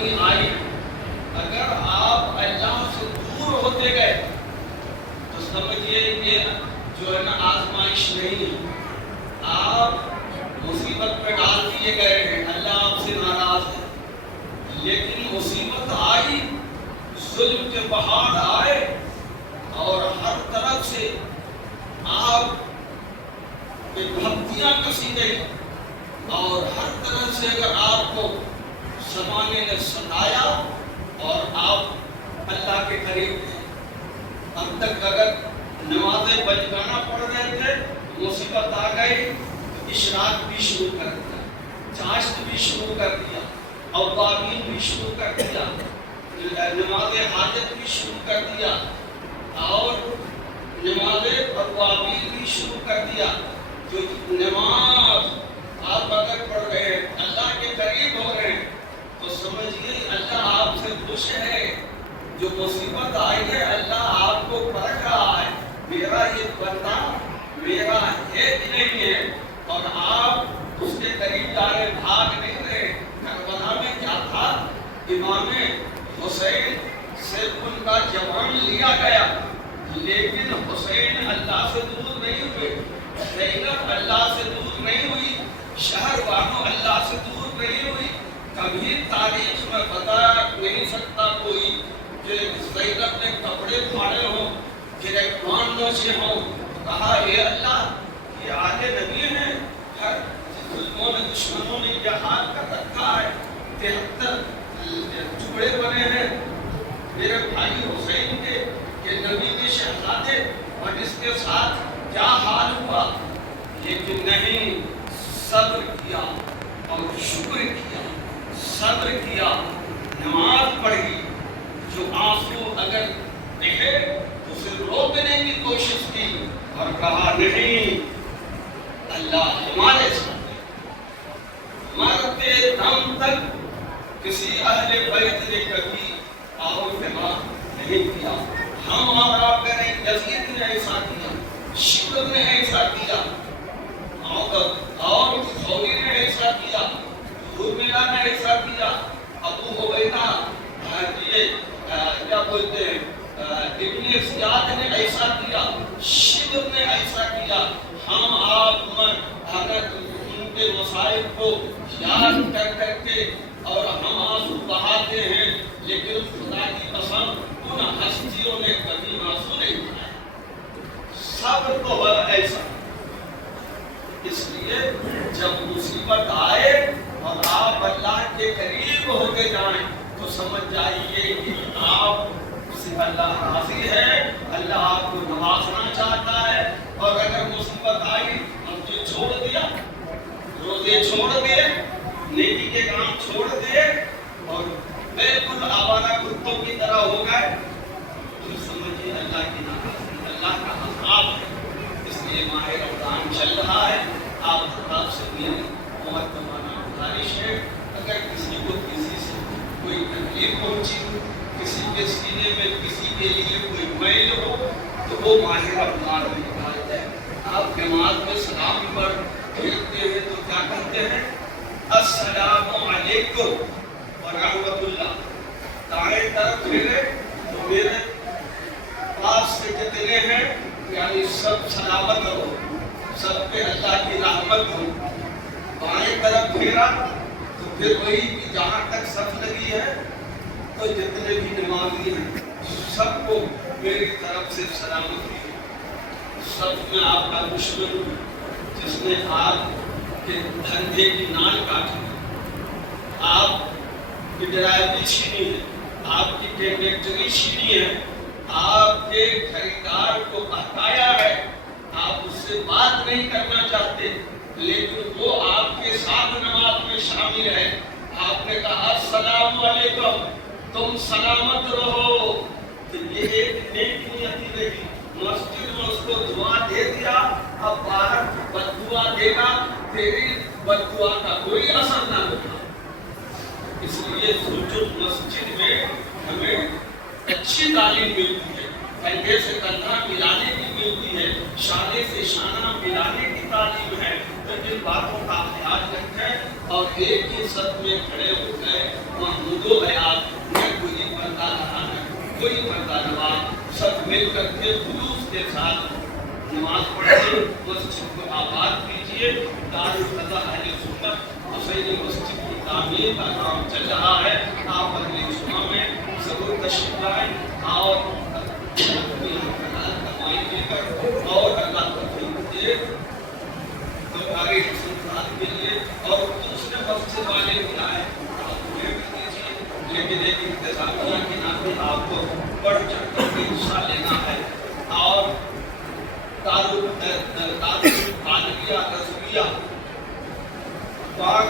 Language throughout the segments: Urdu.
آزمائشی آئی، اگر آپ اللہ سے دور ہوتے گئے تو سمجھیے کہ جو ہے نا آزمائش نہیں، آپ مصیبت میں ڈال دیے گئے ہیں، اللہ آپ سے ناراض ہے۔ لیکن مصیبت آئی، ظلم کے پہاڑ آئے اور ہر طرف سے آپ کی دھمکیاں کسی گئی اور ہر طرف سے اگر آپ کو زمانے نے ستایا اور آپ اللہ کے قریب تھے، اب تک اگر نمازیں بچگانا پڑ رہے تھے، مصیبت آ گئی تو اشراق بھی شروع کر دیا، چاشت بھی شروع کر دیا، اوابین بھی شروع کر دیا، نماز حاجت بھی شروع کر دیا اور نماز اوابین بھی شروع کر دیا۔ جو نماز آپ اگر پڑھ رہے ہیں، اللہ کے قریب ہو رہے ہیں، تو سمجھیے اللہ آپ سے خوش ہے۔ جو مصیبت آئی ہے اللہ آپ کو پرکھ رہا ہے، میرا یہ بندہ میرا ہے کہ نہیں ہے، اور آپ اس کے قریب جا رہے، بھاگ نہیں رہے۔ کربلا میں کیا تھا؟ امام حسین سے ان کا جوان لیا گیا، لیکن حسین اللہ سے دور نہیں ہوئے، زینب اللہ سے دور نہیں ہوئی، شہر بانو اللہ سے دور نہیں ہوئی۔ کبھی تاریخ میں بتا نہیں سکتا کوئی کہ زینب نے کپڑے پھاڑے ہوں، گریبان نوچے ہوں، کہا اے اللہ یہ آلے نبی ہیں، ہر ظلموں نے دشمنوں نے یہ حال کر رکھا ہے، 73 ٹکڑے بنے ہیں میرے بھائی حسین کے کہ نبی کے شہزادے، اور اس کے ساتھ کیا حال ہوا؟ لیکن نہیں، صبر کیا اور شکر کیا، صبر کیا، نماز پڑھی، جو آنسو اگر دکھے اسے روکنے کی کوشش کی اور کہا نہیں، اللہ ہمارے ساتھ ہے۔ مرتے دم تک کسی اہل بیت نے کبھی آؤ نہیں کیا۔ ہم اور آپ کریں، یزید نے ایسا کیا، شکر نے ایسا کیا، اور خوری نے ایسا کیا، حرملہ نے ایسا کیا، ابو عبیدہ کیا بولتے ہیں ابن زیاد نے ایسا کیا، شبر نے ایسا کیا۔ ہم آپ اگر ان کے مصائب کو یاد کر کر کے اور ہم آنسو بہاتے ہیں، لیکن خدا کی قسم ان ہستیوں نے کبھی آنسو نہیں بہائے۔ صبر تو ہے ایسا، اس لیے جب مصیبت آئے اور آپ اللہ کے قریب ہوتے جائیں تو سمجھ جائیے کہ آپ سے اللہ راضی ہے، اللہ آپ کو نوازنا چاہتا ہے۔ اور اگر مصیبت آئی، ہم چھوڑ دیا، روزے چھوڑ دیے، نیکی کے کام چھوڑ دیے اور بالکل آوارہ کتوں کی طرح ہو گئے، تو سمجھیے اللہ کی ناراضگی، اللہ کا عذاب ہے۔ اس لیے ماہ رمضان چل رہا ہے، آپ سے میری محترمانہ گزارش ہے، اگر کسی کو کسی سے کوئی تکلیف پہنچی، کسی کے سینے میں کسی کے لیے کوئی میل ہو، تو وہ ماہ رمضان میں نکال دیں۔ آپ نماز میں سلام پر بھیجتے ہیں تو کیا کہتے ہیں؟ السلام علیکم ورحمۃ اللہ۔ دائیں طرف پھیرے تو میرے پاس سے جتنے ہیں یعنی سب سلامت ہو، سب پہ اللہ کی رحمت ہو۔ بائیں طرف پھیرا تو پھر وہی کہ جہاں تک صف لگی ہے تو جتنے بھی نمازی ہیں سب کو میری طرف سے سلامتی ہے۔ سب میں آپ کا دشمن جس نے آپ کے دھندے کی نال کاٹی، آپ کی ڈرائیوری چھینی ہے، آپ کی کنڈکٹری چھینی ہے، آپ کے خریدار کو بہکایا ہے، آپ اس سے بات نہیں کرنا چاہتے، لیکن وہ آپ کے ساتھ نماز میں شامل ہے۔ آپ نے کہا السلام علیکم، تم سلامت رہو، تو یہ ایک نیک نیتی رہی۔ مسجد میں اس کو دعا دے دیا، اب باہر بد دعا دے گا، تیری بد دعا کا کوئی اثر نہ ہوگا۔ اس لیے سجود مسجد میں ہمیں اچھی تعلیم ملتی ہے، کندھے سے کندھا ملانے کی ملتی ہے، شانے سے شانہ ملانے کی تعلیم ہے، تو جن باتوں کا خیال رکھیں اور ایک ہی سب میں کھڑے ہو گئے محمود و حیات میں کوئی پردہ رہا ہے کوئی پردہ نواز سب مل کر کے خلوص کے ساتھ نماز پڑھیں مسجد کو آباد کیجیے دارالقضا اہل سنت حسینی مسجد کی تعمیر کا کام چل رہا ہے آپ اگلے جمعہ میں ضرور تشریف لائیں اور اپنی حقیقت کمائی لے کر اور اللہ توفیق دے تو آگے حسن کے لیے اور دوسرے مسجد والے بھی آئے آپ یہ بھی دیجیے لیکن ایک انتظامیہ کے ناطے آپ کو بڑھ چڑھ کر کے حصہ لینا ہے اور عالمیہ رسولیہ پاک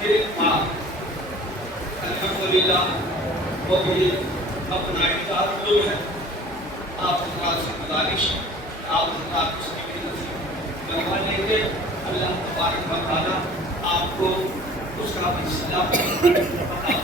کے پاک الحمدللہ وہ بھی اپنا اقدار جو ہے آپ حضرات سے گزارش آپ حضرات اس کی بھی نصیب کروا لیں گے اللہ تبارک و تعالیٰ آپ کو اس کا بھی صلاح